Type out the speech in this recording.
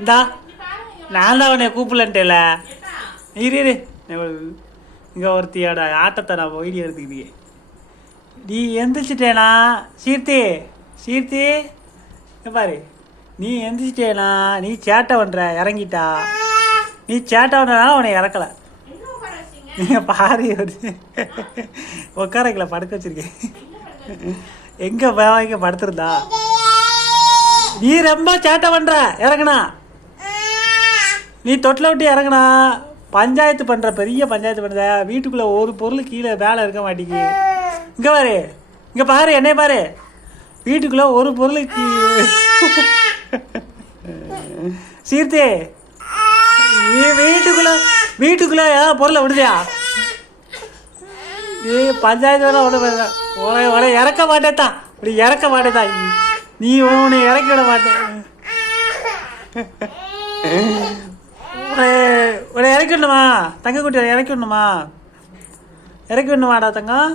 இந்தா நான் தான் உன்னை கூப்பிடலன்ட்டேல. இரு இங்கே ஒருத்தியோட ஆட்டத்தை நான் வீடியோ எடுத்துக்கிட்டே. நீ எந்திரிச்சிட்டேனா சீர்த்தி பாரு, நீ எந்திரிச்சிட்டேனா? நீ சேட்டை பண்ணுற இறங்கிட்டா. நீ சேட்டை பண்ணுறதுனால உன்னை இறக்கலை. நீங்கள் பாரு உட்கார வைக்கல, படுக்க வச்சிருக்கேன். எங்கே இங்கே படுத்துருந்தா? நீ ரொம்ப சேட்டை பண்ணுற, இறங்குனா. நீ தொட்டில் விட்டு இறங்குனா. பஞ்சாயத்து பண்ணுற, பெரிய பஞ்சாயத்து பண்ணுற. வீட்டுக்குள்ளே ஒரு பொருள் கீழே வேலை இருக்க மாட்டேங்கி. இங்கே பாரு, இங்கே பாரு, என்னைய பாரு. வீட்டுக்குள்ளே ஒரு பொருளுக்கு சீர்த்தி, நீ வீட்டுக்குள்ளே ஏதாவது பொருளை விடுதியா? நீ பஞ்சாயத்து வேலை உன இறக்க மாட்டேத்தான். இப்படி இறக்க மாட்டேதான். நீ உன்னை இறக்கி விட மாட்டேன். உன்னை இறக்கி விடணுமா? தங்க குட்டி இறக்கி விடணுமா? இறக்கி விடணுமாடா தங்கம்?